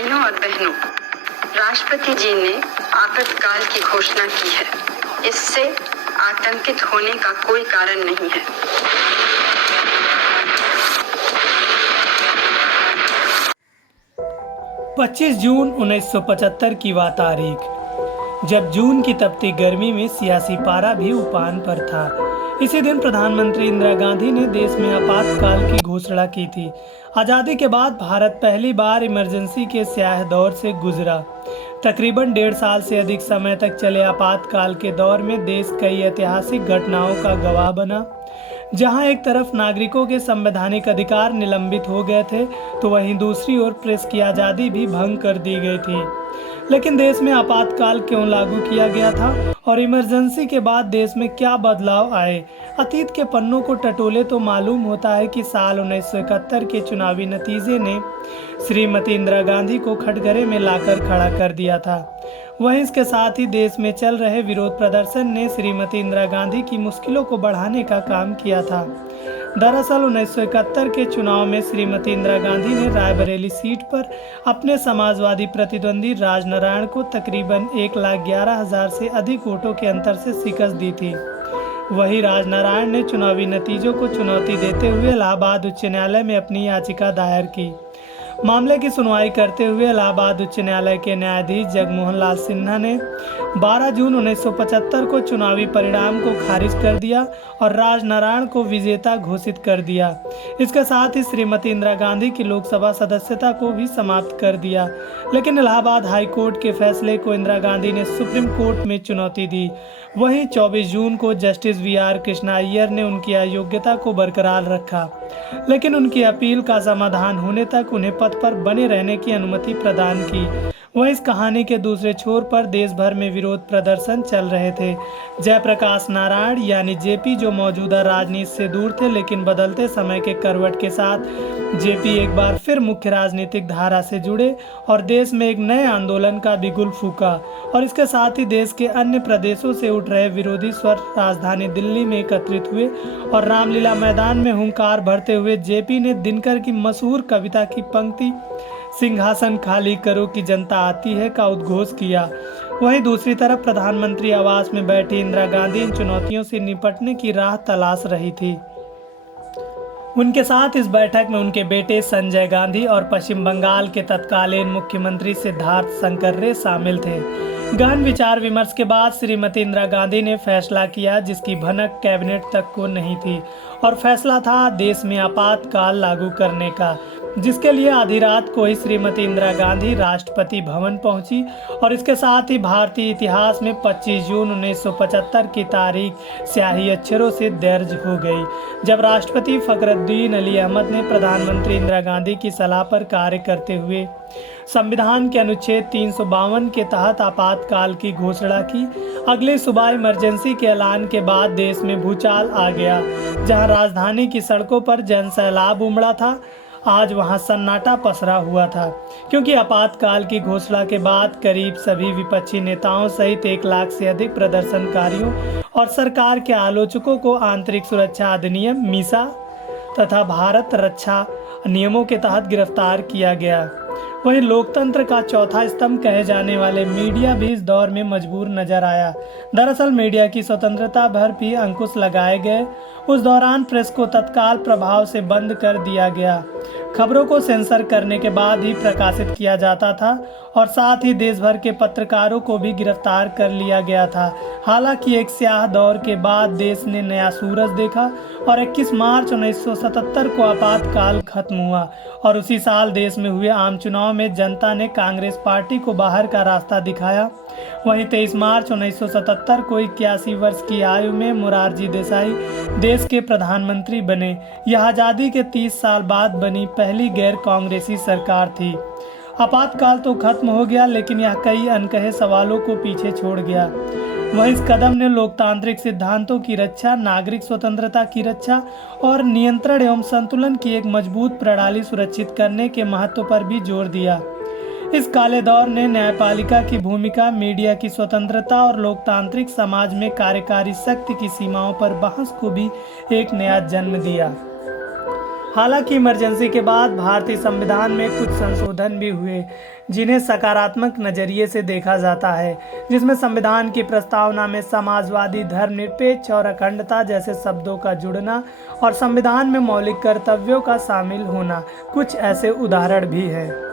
भाइयों और बहनों, राष्ट्रपति जी ने आपातकाल की घोषणा की है। इससे आतंकित होने का कोई कारण नहीं है। 25 जून 1975 की वह तारीख, जब जून की तपती गर्मी में सियासी पारा भी उफान पर था। इसी दिन प्रधानमंत्री इंदिरा गांधी ने देश में आपातकाल की घोषणा की थी। आज़ादी के बाद भारत पहली बार इमरजेंसी के स्याह दौर से गुजरा। तकरीबन 1.5 साल से अधिक समय तक चले आपातकाल के दौर में देश कई ऐतिहासिक घटनाओं का गवाह बना। जहां एक तरफ नागरिकों के संवैधानिक अधिकार निलंबित हो गए थे, तो वहीं दूसरी ओर प्रेस की आज़ादी भी भंग कर दी गई थी। लेकिन देश में आपातकाल क्यों लागू किया गया था और इमरजेंसी के बाद देश में क्या बदलाव आए? अतीत के पन्नों को टटोले तो मालूम होता है कि साल 1971 के चुनावी नतीजे ने श्रीमती इंदिरा गांधी को कटघरे में लाकर खड़ा कर दिया था। वहीं इसके साथ ही देश में चल रहे विरोध प्रदर्शन ने श्रीमती इंदिरा गांधी की मुश्किलों को बढ़ाने का काम किया था। दरअसल 1971 के चुनाव में श्रीमती इंदिरा गांधी ने रायबरेली सीट पर अपने समाजवादी प्रतिद्वंदी राजनारायण को तकरीबन 1,11,000 से अधिक वोटों के अंतर से शिकस्त दी थी। वहीं राजनारायण ने चुनावी नतीजों को चुनौती देते हुए इलाहाबाद उच्च न्यायालय में अपनी याचिका दायर की। मामले की सुनवाई करते हुए इलाहाबाद उच्च न्यायालय के न्यायाधीश जगमोहन लाल सिन्हा ने 12 जून 1975 को चुनावी परिणाम को खारिज कर दिया और राजनारायण को विजेता घोषित कर दिया। इसके साथ ही श्रीमती इंदिरा गांधी की लोकसभा सदस्यता को भी समाप्त कर दिया। लेकिन इलाहाबाद हाई कोर्ट के फैसले को इंदिरा गांधी ने सुप्रीम कोर्ट में चुनौती दी। वहीं 24 जून को जस्टिस वी.आर. कृष्णा अय्यर ने उनकी अयोग्यता को बरकरार रखा, लेकिन उनकी अपील का समाधान होने तक उन्हें पद पर बने रहने की अनुमति प्रदान की। वहीं इस कहानी के दूसरे छोर पर देश भर में विरोध प्रदर्शन चल रहे थे। जयप्रकाश नारायण यानी जेपी, जो मौजूदा राजनीति से दूर थे, लेकिन बदलते समय के करवट के साथ जेपी एक बार फिर मुख्य राजनीतिक धारा से जुड़े और देश में एक नए आंदोलन का बिगुल फूका। और इसके साथ ही देश के अन्य प्रदेशों से उठ रहे विरोधी स्वर राजधानी दिल्ली में एकत्रित हुए और रामलीला मैदान में हुंकार भरते हुए जेपी ने दिनकर की मशहूर कविता की पंक्ति "सिंहासन खाली करो कि जनता आती है" का उद्घोष किया। वहीं दूसरी तरफ प्रधानमंत्री आवास में बैठी इंदिरा गांधी इन चुनौतियों से निपटने की राह तलाश रही थी। उनके साथ इस बैठक में उनके बेटे संजय गांधी और पश्चिम बंगाल के तत्कालीन मुख्यमंत्री सिद्धार्थ शंकर्रे शामिल थे। गहन विचार विमर्श के बाद श्रीमती इंदिरा गांधी ने फैसला किया जिसकी भनक कैबिनेट तक को नहीं थी, और फैसला था देश में आपातकाल लागू करने का, जिसके लिए आधी रात को ही श्रीमती इंदिरा गांधी राष्ट्रपति भवन पहुंची। और इसके साथ ही भारतीय इतिहास में 25 जून 1975 की तारीख स्याही अक्षरों से दर्ज हो गई, जब राष्ट्रपति फखरुद्दीन अली अहमद ने प्रधानमंत्री इंदिरा गांधी की सलाह पर कार्य करते हुए संविधान के अनुच्छेद 352 के तहत आपातकाल की घोषणा की। अगली सुबह इमरजेंसी के ऐलान के बाद देश में भूचाल आ गया। जहां राजधानी की सड़कों पर जनसैलाब उमड़ा था, आज वहां सन्नाटा पसरा हुआ था, क्योंकि आपातकाल की घोषणा के बाद करीब सभी विपक्षी नेताओं सहित 1 लाख से अधिक प्रदर्शनकारियों और सरकार के आलोचकों को आंतरिक सुरक्षा अधिनियम मीसा तथा भारत रक्षा नियमों के तहत गिरफ्तार किया गया। वहीं लोकतंत्र का चौथा स्तंभ कहे जाने वाले मीडिया भी इस दौर में मजबूर नजर आया। दरअसल मीडिया की स्वतंत्रता पर भी अंकुश लगाए गए। उस दौरान प्रेस को तत्काल प्रभाव से बंद कर दिया गया। खबरों को सेंसर करने के बाद ही प्रकाशित किया जाता था और साथ ही देश भर के पत्रकारों को भी गिरफ्तार कर लिया गया था। हालांकि एक स्याह दौर के बाद देश ने नया सूरज देखा और 21 मार्च 1977 को आपातकाल खत्म हुआ और उसी साल देश में हुए आम चुनाव में जनता ने कांग्रेस पार्टी को बाहर का रास्ता दिखाया। वहीं 23 मार्च 1977 को 81 वर्ष की आयु में मोरारजी देसाई देश के प्रधानमंत्री बने। यह आज़ादी के 30 साल बाद बनी पहली गैर कांग्रेसी सरकार थी। आपातकाल तो खत्म हो गया, लेकिन यह कई अनकहे सवालों को पीछे छोड़ गया। वहीं इस कदम ने लोकतांत्रिक सिद्धांतों की रक्षा, नागरिक स्वतंत्रता की रक्षा और नियंत्रण एवं संतुलन की एक मजबूत प्रणाली सुरक्षित करने के महत्व पर भी जोर दिया। इस काले दौर ने न्यायपालिका की भूमिका, मीडिया की स्वतंत्रता और लोकतांत्रिक समाज में कार्यकारी शक्ति की सीमाओं पर बहस को भी एक नया जन्म दिया। हालांकि इमरजेंसी के बाद भारतीय संविधान में कुछ संशोधन भी हुए जिन्हें सकारात्मक नजरिए से देखा जाता है, जिसमें संविधान की प्रस्तावना में समाजवादी, धर्मनिरपेक्ष और अखंडता जैसे शब्दों का जुड़ना और संविधान में मौलिक कर्तव्यों का शामिल होना कुछ ऐसे उदाहरण भी है।